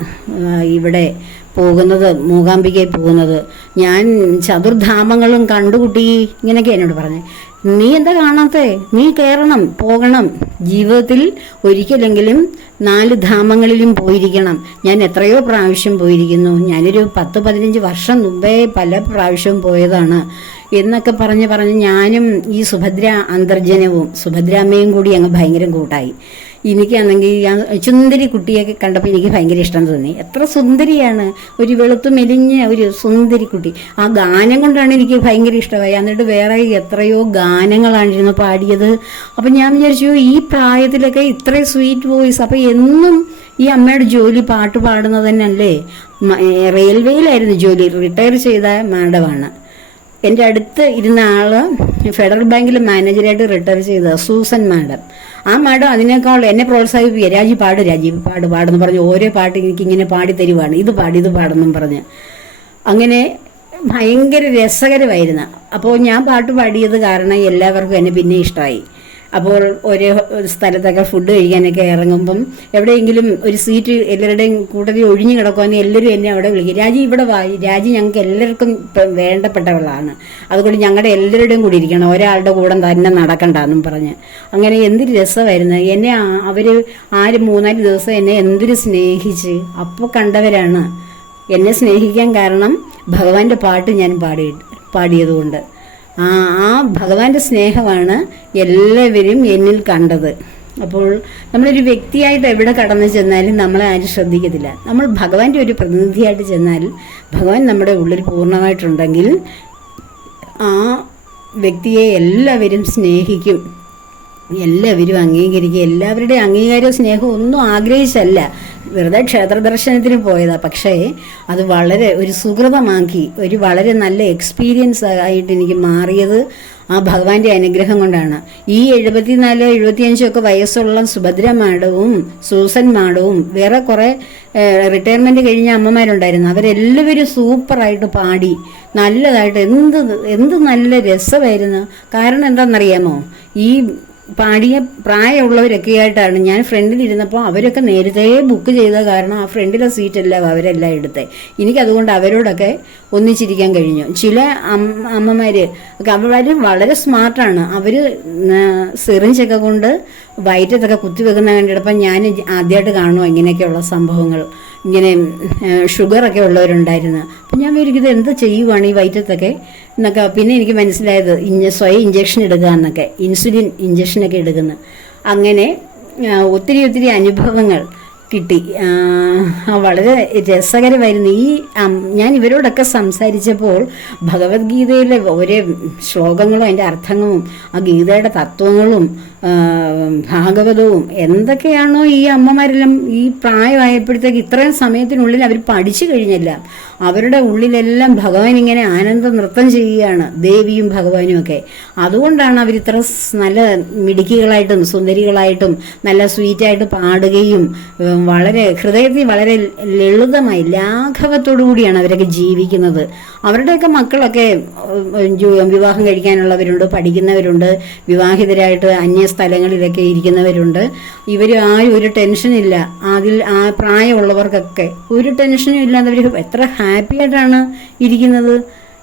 ഇവിടെ പോകുന്നത് മൂകാംബികയിൽ പോകുന്നത്. ഞാൻ ചതുർധാമങ്ങളും കണ്ടുകുട്ടി ഇങ്ങനെയൊക്കെ എന്നോട് പറഞ്ഞു നീ എന്താ കാണാത്തെ? നീ കയറണം പോകണം. ജീവിതത്തിൽ ഒരിക്കലെങ്കിലും നാല് ധാമങ്ങളിലും പോയിരിക്കണം. ഞാൻ എത്രയോ പ്രാവശ്യം പോയിരിക്കുന്നു. ഞാനൊരു പത്ത് പതിനഞ്ച് വർഷം മുമ്പേ പല പ്രാവശ്യവും പോയതാണ്. എന്നൊക്കെ പറഞ്ഞ് പറഞ്ഞ് ഞാനും ഈ സുഭദ്ര അന്തർജനവും സുഭദ്രാമ്മയും കൂടി അങ്ങ് ഭയങ്കര കൂട്ടായി. എനിക്കാണെങ്കിൽ ഞാൻ സുന്ദരി കുട്ടിയൊക്കെ കണ്ടപ്പോൾ എനിക്ക് ഭയങ്കര ഇഷ്ടം തോന്നി. എത്ര സുന്ദരിയാണ്. ഒരു വെളുത്തു മെലിഞ്ഞ ഒരു സുന്ദരി കുട്ടി. ആ ഗാനം കൊണ്ടാണ് എനിക്ക് ഭയങ്കര ഇഷ്ടമായി. എന്നിട്ട് വേറെ എത്രയോ ഗാനങ്ങളാണിരുന്നു പാടിയത്. അപ്പം ഞാൻ വിചാരിച്ചു ഈ പ്രായത്തിലൊക്കെ ഇത്രയും സ്വീറ്റ് വോയിസ്. അപ്പം എന്നും ഈ അമ്മയുടെ ജോലി പാട്ട് പാടുന്നത് തന്നെയല്ലേ? റെയിൽവേയിലായിരുന്നു ജോലി. റിട്ടയർ ചെയ്ത മാഡമാണ്. എന്റെ അടുത്ത് ഇരുന്ന ആൾ ഫെഡറൽ ബാങ്കിൽ മാനേജറായിട്ട് റിട്ടയർ ചെയ്ത സൂസൻ മാഡം. ആ മാഡം അതിനേക്കാൾ എന്നെ പ്രോത്സാഹിപ്പിക്കുക രാജി പാട് രാജി പാട് പാടെന്ന് പറഞ്ഞ് ഓരോ പാട്ട് എനിക്ക് ഇങ്ങനെ പാടി തരുവാണ്. ഇത് പാടി ഇത് പാടെന്നും പറഞ്ഞ്. അങ്ങനെ ഭയങ്കര രസകരമായിരുന്നു. അപ്പോൾ ഞാൻ പാട്ട് പാടിയത് കാരണം എല്ലാവർക്കും എന്നെ പിന്നെ ഇഷ്ടമായി അപ്പോൾ ഒരേ സ്ഥലത്തൊക്കെ ഫുഡ് കഴിക്കാനൊക്കെ ഇറങ്ങുമ്പം എവിടെയെങ്കിലും ഒരു സീറ്റ് എല്ലാവരുടെയും കൂട്ടത്തിൽ ഒഴിഞ്ഞു കിടക്കുമെന്ന് എല്ലാവരും എന്നെ അവിടെ വിളിക്കും. രാജി ഇവിടെ വാ. രാജി ഞങ്ങൾക്ക് എല്ലാവർക്കും വേണ്ടപ്പെട്ടവളാണ്. അതുകൊണ്ട് ഞങ്ങളുടെ എല്ലാവരുടെയും കൂടി ഇരിക്കണം. ഒരാളുടെ കൂടെ തന്നെ നടക്കണ്ടെന്നും പറഞ്ഞ്. അങ്ങനെ എന്തൊരു രസമായിരുന്നു. എന്നെ അവർ ആര് മൂന്നാൽ ദിവസം എന്നെ എന്തൊരു സ്നേഹിച്ച്. അപ്പോൾ കണ്ടവരാണ്. എന്നെ സ്നേഹിക്കാൻ കാരണം ഭഗവാന്റെ പാട്ട് ഞാൻ പാടി പാടിയതുകൊണ്ട്. ആ ഭഗവാന്റെ സ്നേഹമാണ് എല്ലാവരും എന്നിൽ കണ്ടത്. അപ്പോൾ നമ്മളൊരു വ്യക്തിയായിട്ട് എവിടെ കടന്നു ചെന്നാലും നമ്മളെ ആരും ശ്രദ്ധിക്കത്തില്ല. നമ്മൾ ഭഗവാന്റെ ഒരു പ്രതിനിധിയായിട്ട് ചെന്നാൽ ഭഗവാൻ നമ്മുടെ ഉള്ളിൽ പൂർണമായിട്ടുണ്ടെങ്കിൽ ആ വ്യക്തിയെ എല്ലാവരും സ്നേഹിക്കും. എല്ലാവരും അംഗീകരിക്കുക എല്ലാവരുടെയും അംഗീകാരവും സ്നേഹവും ഒന്നും ആഗ്രഹിച്ചല്ല. വെറുതെ ക്ഷേത്ര ദർശനത്തിന് പോയതാ. പക്ഷേ അത് വളരെ ഒരു സുഹൃതമാക്കി ഒരു വളരെ നല്ല എക്സ്പീരിയൻസ് ആയിട്ട് എനിക്ക് മാറിയത് ആ ഭഗവാന്റെ അനുഗ്രഹം കൊണ്ടാണ്. ഈ എഴുപത്തിനാല് എഴുപത്തിയഞ്ചും ഒക്കെ വയസ്സുള്ള സുഭദ്ര മാഡവും സൂസൻ മാഡവും വേറെ കുറെ റിട്ടയർമെന്റ് കഴിഞ്ഞ അമ്മമാരുണ്ടായിരുന്നു. അവരെല്ലാവരും സൂപ്പറായിട്ട് പാടി. നല്ലതായിട്ട് എന്ത് എന്ത് നല്ല രസമായിരുന്നു. കാരണം എന്താണെന്നറിയാമോ? ഈ പാടിയ പ്രായമുള്ളവരൊക്കെ ആയിട്ടാണ് ഞാൻ ഫ്രണ്ടിൽ ഇരുന്നപ്പോൾ അവരൊക്കെ നേരത്തെ ബുക്ക് ചെയ്ത കാരണം ആ ഫ്രണ്ടിലെ സീറ്റെല്ലാം അവരെല്ലാം എടുത്തേ. എനിക്കതുകൊണ്ട് അവരോടൊക്കെ ഒന്നിച്ചിരിക്കാൻ കഴിഞ്ഞു. ചില അമ്മ അമ്മമാര് ഒക്കെ അവർ വളരെ സ്മാർട്ടാണ് അവർ സിറിഞ്ചൊക്കെ കൊണ്ട് വയറ്റത്തൊക്കെ കുത്തിവെക്കുന്ന കണ്ടിടപ്പം ഞാൻ ആദ്യമായിട്ട് കാണുമോ ഇങ്ങനെയൊക്കെയുള്ള സംഭവങ്ങൾ ഇങ്ങനെ ഷുഗറൊക്കെ ഉള്ളവരുണ്ടായിരുന്നു. അപ്പം ഞാൻ വിചാരിക്കും ഇത് എന്ത് ചെയ്യുവാണ് ഈ വയറ്റത്തൊക്കെ? എന്നൊക്കെ പിന്നെ എനിക്ക് മനസ്സിലായത് ഇഞ്ഞ സ്വയം ഇഞ്ചക്ഷൻ എടുക്കുക എന്നൊക്കെ ഇൻസുലിൻ ഇഞ്ചക്ഷനൊക്കെ എടുക്കുന്നു. അങ്ങനെ ഒത്തിരി ഒത്തിരി അനുഭവങ്ങൾ കിട്ടി. വളരെ രസകരമായിരുന്നു. ഈ ഞാൻ ഇവരോടൊക്കെ സംസാരിച്ചപ്പോൾ ഭഗവത്ഗീതയിലെ ഓരോ ശ്ലോകങ്ങളും അതിന്റെ അർത്ഥങ്ങളും ആ ഗീതയുടെ തത്വങ്ങളും ഭാഗവതവും എന്തൊക്കെയാണോ ഈ അമ്മമാരെല്ലാം ഈ പ്രായമായപ്പോഴത്തേക്ക് ഇത്രയും സമയത്തിനുള്ളിൽ അവർ പഠിച്ചു കഴിഞ്ഞല്ല. അവരുടെ ഉള്ളിലെല്ലാം ഭഗവാൻ ഇങ്ങനെ ആനന്ദ നൃത്തം ചെയ്യുകയാണ് ദേവിയും ഭഗവാനും ഒക്കെ. അതുകൊണ്ടാണ് അവർ ഇത്ര നല്ല മിടുക്കികളായിട്ടും സുന്ദരികളായിട്ടും നല്ല സ്വീറ്റായിട്ട് പാടുകയും വളരെ ഹൃദയത്തിൽ വളരെ ലളിതമായി ലാഘവത്തോടു കൂടിയാണ് അവരൊക്കെ ജീവിക്കുന്നത്. അവരുടെയൊക്കെ മക്കളൊക്കെ വിവാഹം കഴിക്കാനുള്ളവരുണ്ട് പഠിക്കുന്നവരുണ്ട് വിവാഹിതരായിട്ട് അന്യ സ്ഥലങ്ങളിലൊക്കെ ഇരിക്കുന്നവരുണ്ട്. ഇവർ ആരും ഒരു ടെൻഷനില്ല അതിൽ ആ പ്രായമുള്ളവർക്കൊക്കെ ഒരു ടെൻഷനും ഇല്ലാതെ അവർ എത്ര ഹാപ്പി ആയിട്ടാണ് ഇരിക്കുന്നത്?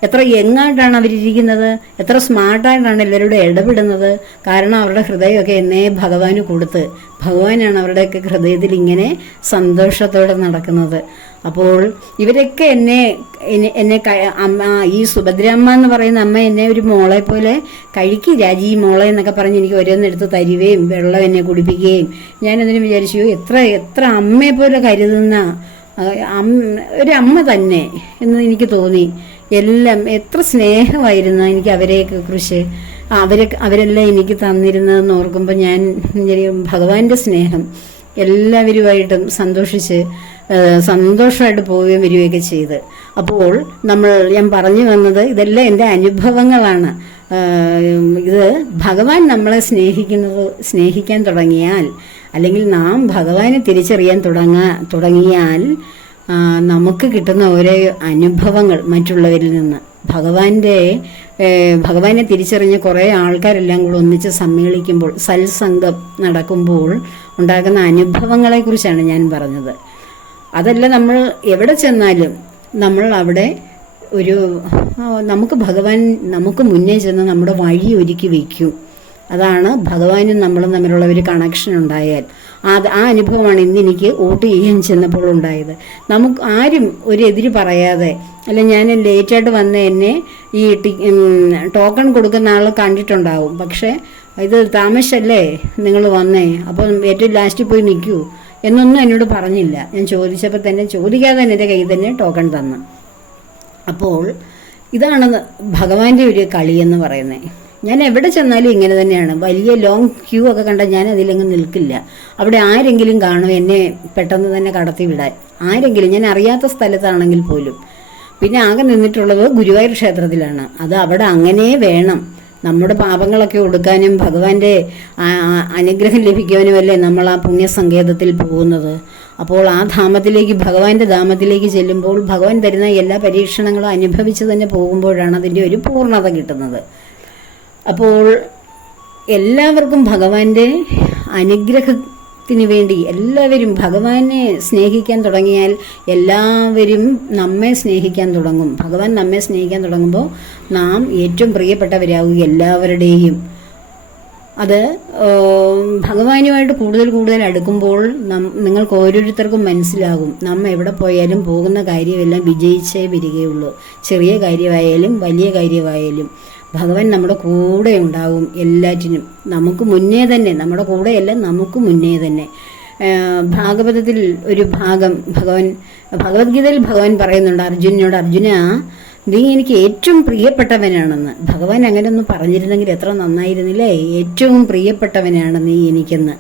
എത്ര യങ്ങായിട്ടാണ് അവരിരിക്കുന്നത് എത്ര സ്മാർട്ടായിട്ടാണ് എല്ലാവരോടും ഇടപെടുന്നത്. കാരണം അവരുടെ ഹൃദയമൊക്കെ എന്നെ ഭഗവാന് കൊടുത്ത് ഭഗവാനാണ് അവരുടെയൊക്കെ ഹൃദയത്തിൽ ഇങ്ങനെ സന്തോഷത്തോടെ നടക്കുന്നത്. അപ്പോൾ ഇവരൊക്കെ എന്നെ എന്നെ- അമ്മ ഈ സുഭദ്രമ്മ എന്ന് പറയുന്ന അമ്മ എന്നെ ഒരു മോളെ പോലെ കഴിക്ക്. രാജി മോളെ എന്നൊക്കെ പറഞ്ഞ് എനിക്ക് ഓരോന്നെടുത്ത് തരുകയും വെള്ളം എന്നെ കുടിപ്പിക്കുകയും. ഞാനതിന് വിചാരിച്ചു എത്ര എത്ര അമ്മയെ പോലെ കരുതുന്ന ഒരു അമ്മ തന്നെ എന്ന് എനിക്ക് തോന്നി. എല്ലാം എത്ര സ്നേഹമായിരുന്നു എനിക്ക് അവരെയൊക്കെ കുറിച്ച്. അവരെ അവരെല്ലാം എനിക്ക് തന്നിരുന്നതെന്ന് ഓർക്കുമ്പോൾ ഞാൻ ഭഗവാന്റെ സ്നേഹം എല്ലാവരുമായിട്ടും സന്തോഷിച്ച് സന്തോഷമായിട്ട് പോവുകയും വരികയൊക്കെ ചെയ്ത്. അപ്പോൾ നമ്മൾ ഞാൻ പറഞ്ഞു വന്നത് ഇതെല്ലാം എന്റെ അനുഭവങ്ങളാണ്. ഇത് ഭഗവാൻ നമ്മളെ സ്നേഹിക്കുന്നത് സ്നേഹിക്കാൻ തുടങ്ങിയാൽ അല്ലെങ്കിൽ നാം ഭഗവാനെ തിരിച്ചറിയാൻ തുടങ്ങ തുടങ്ങിയാൽ നമുക്ക് കിട്ടുന്ന ഓരോ അനുഭവങ്ങൾ മറ്റുള്ളവരിൽ നിന്ന്. ഭഗവാന്റെ ഭഗവാനെ തിരിച്ചറിഞ്ഞ കുറേ ആൾക്കാരെല്ലാം കൂടെ ഒന്നിച്ച് സമ്മേളിക്കുമ്പോൾ സത്സംഗം നടക്കുമ്പോൾ ഉണ്ടാകുന്ന അനുഭവങ്ങളെക്കുറിച്ചാണ് ഞാൻ പറഞ്ഞത്. അതല്ല നമ്മൾ എവിടെ ചെന്നാലും നമ്മൾ അവിടെ ഒരു നമുക്ക് ഭഗവാൻ നമുക്ക് മുന്നേ ചെന്ന് നമ്മുടെ വഴി ഒരുക്കി വയ്ക്കും. അതാണ് ഭഗവാനും നമ്മളും തമ്മിലുള്ള ഒരു കണക്ഷൻ ഉണ്ടായാൽ. അത് ആ അനുഭവമാണ് ഇന്ന് എനിക്ക് വോട്ട് ചെയ്യാൻ ചെന്നപ്പോൾ ഉണ്ടായത്. നമുക്ക് ആരും ഒരു എതിര് പറയാതെ അല്ല ഞാൻ ലേറ്റായിട്ട് വന്ന എന്നെ ഈ ടോക്കൺ കൊടുക്കുന്ന ആൾ കണ്ടിട്ടുണ്ടാവും. പക്ഷേ ഇത് താമസല്ലേ നിങ്ങൾ വന്നേ? അപ്പം ഏറ്റവും ലാസ്റ്റിൽ പോയി നിൽക്കൂ എന്നൊന്നും എന്നോട് പറഞ്ഞില്ല. ഞാൻ ചോദിച്ചപ്പോൾ തന്നെ ചോദിക്കാതെ തന്നെ എന്റെ കയ്യിൽ തന്നെ ടോക്കൺ തന്നു. അപ്പോൾ ഇതാണ് ഭഗവാന്റെ ഒരു കളി എന്ന് പറയുന്നത്. ഞാൻ എവിടെ ചെന്നാലും ഇങ്ങനെ തന്നെയാണ്. വലിയ ലോങ് ക്യൂ ഒക്കെ കണ്ടാൽ ഞാൻ അതിലങ്ങ് നിൽക്കില്ല. അവിടെ ആരെങ്കിലും കാണും എന്നെ പെട്ടെന്ന് തന്നെ കടത്തി വിടാൻ. ആരെങ്കിലും ഞാൻ അറിയാത്ത സ്ഥലത്താണെങ്കിൽ പോലും. പിന്നെ ആകെ നിന്നിട്ടുള്ളത് ഗുരുവായൂർ ക്ഷേത്രത്തിലാണ്. അത് അവിടെ അങ്ങനെ വേണം. നമ്മുടെ പാപങ്ങളൊക്കെ ഒടുക്കാനും ഭഗവാന്റെ അനുഗ്രഹം ലഭിക്കുവാനുമല്ലേ നമ്മൾ ആ പുണ്യസങ്കേതത്തിൽ പോകുന്നത്? അപ്പോൾ ആ ധാമത്തിലേക്ക് ഭഗവാന്റെ ധാമത്തിലേക്ക് ചെല്ലുമ്പോൾ ഭഗവാൻ തരുന്ന എല്ലാ പരീക്ഷണങ്ങളും അനുഭവിച്ച് തന്നെ പോകുമ്പോഴാണ് അതിന്റെ ഒരു പൂർണത കിട്ടുന്നത്. അപ്പോൾ എല്ലാവർക്കും ഭഗവാന്റെ അനുഗ്രഹത്തിന് വേണ്ടി എല്ലാവരും ഭഗവാനെ സ്നേഹിക്കാൻ തുടങ്ങിയാൽ എല്ലാവരും നമ്മെ സ്നേഹിക്കാൻ തുടങ്ങും. ഭഗവാൻ നമ്മെ സ്നേഹിക്കാൻ തുടങ്ങുമ്പോൾ നാം ഏറ്റവും പ്രിയപ്പെട്ടവരാകും എല്ലാവരുടെയും. അത് ഭഗവാനുമായിട്ട് കൂടുതൽ കൂടുതൽ അടുക്കുമ്പോൾ നിങ്ങൾക്ക് ഓരോരുത്തർക്കും മനസ്സിലാകും. നമ്മ എവിടെ പോയാലും പോകുന്ന കാര്യമെല്ലാം വിജയിച്ചേ വരികയുള്ളൂ. ചെറിയ കാര്യമായാലും വലിയ കാര്യമായാലും. ഭഗവാൻ നമ്മുടെ കൂടെ ഉണ്ടാവും എല്ലാറ്റിനും. നമുക്ക് മുന്നേ തന്നെ നമ്മുടെ കൂടെയല്ല നമുക്ക് മുന്നേ തന്നെ. ഭാഗവതത്തിൽ ഒരു ഭാഗം ഭഗവാൻ ഭഗവത്ഗീതയിൽ ഭഗവാൻ പറയുന്നുണ്ട് അർജുനോട് അർജുന നീ എനിക്ക് ഏറ്റവും പ്രിയപ്പെട്ടവനാണെന്ന്. ഭഗവാൻ അങ്ങനെ ഒന്നും പറഞ്ഞിരുന്നെങ്കിൽ എത്ര നന്നായിരുന്നില്ലേ? ഏറ്റവും പ്രിയപ്പെട്ടവനാണ് നീ എനിക്കെന്ന്.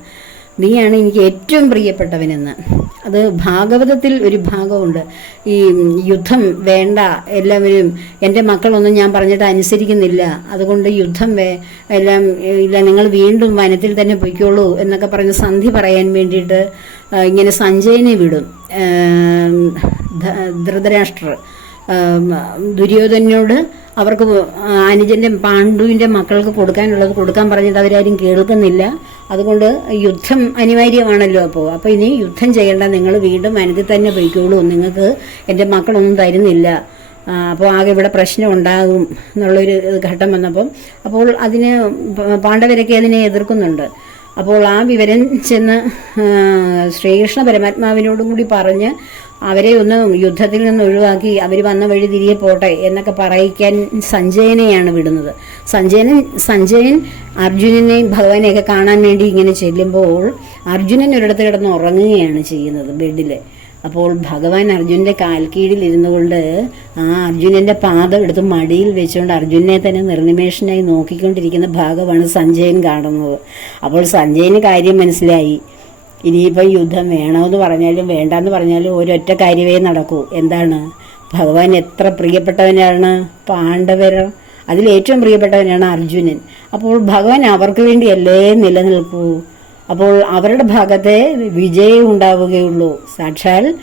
നീയാണ് എനിക്ക് ഏറ്റവും പ്രിയപ്പെട്ടവനെന്ന്. അത് ഭാഗവതത്തിൽ ഒരു ഭാഗമുണ്ട്. ഈ യുദ്ധം വേണ്ട എല്ലാവരും എന്റെ മക്കളൊന്നും ഞാൻ പറഞ്ഞിട്ട് അനുസരിക്കുന്നില്ല. അതുകൊണ്ട് യുദ്ധം വേ എല്ലാം ഇല്ല നിങ്ങൾ വീണ്ടും വനത്തിൽ തന്നെ പൊയ്ക്കോളൂ എന്നൊക്കെ പറഞ്ഞ് സന്ധി പറയാൻ വേണ്ടിയിട്ട് ഇങ്ങനെ സഞ്ജയനെ വിടും. ധൃതരാഷ്ട്രർ. ദുര്യോധനോട് അവർക്ക് അനുജന്റെ പാണ്ഡുവിന്റെ മക്കൾക്ക് കൊടുക്കാനുള്ളത് കൊടുക്കാൻ പറഞ്ഞിട്ട് അവരാരും കേൾക്കുന്നില്ല. അതുകൊണ്ട് യുദ്ധം അനിവാര്യമാണല്ലോ അപ്പോൾ അപ്പോൾ ഇനി യുദ്ധം ചെയ്യേണ്ട നിങ്ങൾ വീണ്ടും വനത്തിൽ തന്നെ പോയിക്കോളൂ. നിങ്ങൾക്ക് എന്റെ മക്കളൊന്നും തരുന്നില്ല. അപ്പോൾ ആകെ ഇവിടെ പ്രശ്നം ഉണ്ടാകും എന്നുള്ളൊരു ഘട്ടം വന്നപ്പം അപ്പോൾ അതിന് പാണ്ഡവരൊക്കെ അതിനെ എതിർക്കുന്നുണ്ട്. അപ്പോൾ ആ വിവരം ചെന്ന് ശ്രീകൃഷ്ണ പരമാത്മാവിനോടും കൂടി പറഞ്ഞ് അവരെ ഒന്ന് യുദ്ധത്തിൽ നിന്ന് ഒഴിവാക്കി അവർ വന്ന വഴി തിരികെ പോട്ടെ എന്നൊക്കെ പറയിക്കാൻ സഞ്ജയനെയാണ് വിടുന്നത്. സഞ്ജയൻ സഞ്ജയൻ അർജുനനെയും ഭഗവാനെയൊക്കെ കാണാൻ വേണ്ടി ഇങ്ങനെ ചെല്ലുമ്പോൾ അർജുനൻ ഒരിടത്ത് കിടന്ന് ഉറങ്ങുകയാണ് ചെയ്യുന്നത് ബെഡിൽ അപ്പോൾ ഭഗവാൻ അർജുനന്റെ കാൽക്കീഴിൽ ഇരുന്നു കൊണ്ട് ആ അർജുനന്റെ പാദം എടുത്ത് മടിയിൽ വെച്ചുകൊണ്ട് അർജുനെ തന്നെ നിർനിമേഷനായി നോക്കിക്കൊണ്ടിരിക്കുന്ന ഭാഗമാണ് സഞ്ജയൻ കാണുന്നത്. അപ്പോൾ സഞ്ജയന് കാര്യം മനസ്സിലായി. ഇനിയിപ്പോൾ യുദ്ധം വേണമെന്ന് പറഞ്ഞാലും വേണ്ടെന്ന് പറഞ്ഞാലും ഒരൊറ്റ കാര്യമേ നടക്കൂ. എന്താണ്? ഭഗവാൻ എത്ര പ്രിയപ്പെട്ടവനാണ്? പാണ്ഡവർ. അതിലേറ്റവും പ്രിയപ്പെട്ടവനാണ് അർജുനൻ. അപ്പോൾ ഭഗവാൻ അവർക്ക് വേണ്ടിയല്ലേ നിലനിൽക്കൂ? അപ്പോൾ അവരുടെ ഭാഗത്തെ വിജയം ഉണ്ടാവുകയുള്ളൂ. സാക്ഷാൽ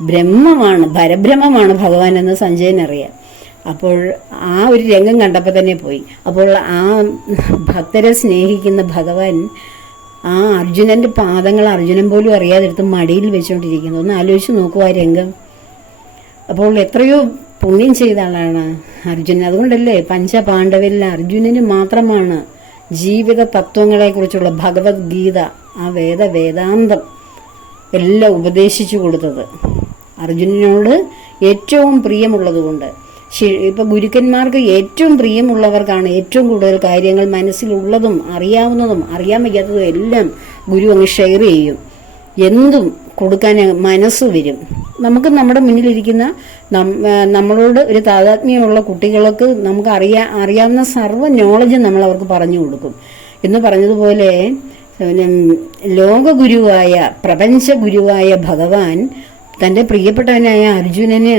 ബ്രഹ്മമാണ് പരബ്രഹ്മമാണ് ഭഗവാൻ എന്ന് സഞ്ജയനറിയാം അപ്പോൾ ആ ഒരു രംഗം കണ്ടപ്പോൾ തന്നെ പോയി. അപ്പോൾ ആ ഭക്തരെ സ്നേഹിക്കുന്ന ഭഗവാൻ ആ അർജുനന്റെ പാദങ്ങൾ അർജുനൻ പോലും അറിയാതെടുത്ത് മടിയിൽ വെച്ചുകൊണ്ടിരിക്കുന്നു ഒന്ന് ആലോചിച്ച് നോക്കുക രംഗം. അപ്പോൾ എത്രയോ പുണ്യം ചെയ്ത ആളാണ് അർജുനൻ അതുകൊണ്ടല്ലേ പഞ്ചപാണ്ഡവരിൽ അർജുനന് മാത്രമാണ് ജീവിത തത്വങ്ങളെക്കുറിച്ചുള്ള ഭഗവത്ഗീത ആ വേദ വേദാന്തം എല്ലാം ഉപദേശിച്ചു കൊടുത്തത്. അർജുനനോട് ഏറ്റവും പ്രിയമുള്ളതുകൊണ്ട്. ഇപ്പൊ ഗുരുക്കന്മാർക്ക് ഏറ്റവും പ്രിയമുള്ളവർക്കാണ് ഏറ്റവും കൂടുതൽ കാര്യങ്ങൾ മനസ്സിലുള്ളതും അറിയാവുന്നതും അറിയാൻ വയ്യാത്തതും എല്ലാം ഗുരു അങ്ങ് ഷെയർ ചെയ്യും. എന്തും കൊടുക്കാൻ മനസ്സ് വരും. നമുക്ക് നമ്മുടെ മുന്നിലിരിക്കുന്ന നമ്മളോട് ഒരു താതാത്മ്യമുള്ള കുട്ടികൾക്ക് നമുക്ക് അറിയാ അറിയാവുന്ന സർവ നോളജും നമ്മൾ അവർക്ക് പറഞ്ഞു കൊടുക്കും. എന്ന് പറഞ്ഞതുപോലെ ലോകഗുരുവായ പ്രപഞ്ച ഗുരുവായ ഭഗവാൻ തന്റെ പ്രിയപ്പെട്ടവനായ അർജുനന്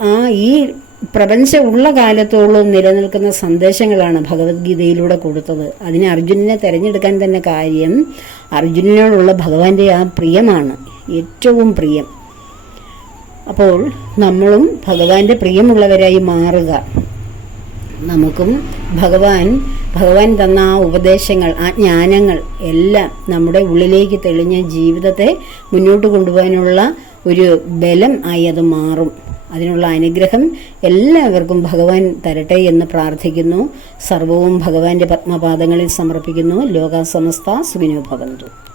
ആ ഈ പ്രപഞ്ചം ഉള്ള കാലത്തോളം നിലനിൽക്കുന്ന സന്ദേശങ്ങളാണ് ഭഗവത്ഗീതയിലൂടെ കൊടുത്തത്. അതിന് അർജുനനെ തിരഞ്ഞെടുക്കാൻ തന്നെ കാര്യം അർജുനനോടുള്ള ഭഗവാന്റെ ആ പ്രിയമാണ് ഏറ്റവും പ്രിയം. അപ്പോൾ നമ്മളും ഭഗവാന്റെ പ്രിയമുള്ളവരായി മാറുക. നമുക്കും ഭഗവാൻ ഭഗവാൻ തന്ന ആ ഉപദേശങ്ങൾ ആ ജ്ഞാനങ്ങൾ എല്ലാം നമ്മുടെ ഉള്ളിലേക്ക് തെളിഞ്ഞ ജീവിതത്തെ മുന്നോട്ട് കൊണ്ടുപോകാനുള്ള ഒരു ബലം ആയി അത് മാറും. അതിനുള്ള അനുഗ്രഹം എല്ലാവർക്കും ഭഗവാൻ തരട്ടെ എന്ന് പ്രാർത്ഥിക്കുന്നു. സർവവും ഭഗവാന്റെ പത്മപാദങ്ങളിൽ സമർപ്പിക്കുന്നു. ലോകാസമസ്ത സുഖിനോ ഭവന്തു.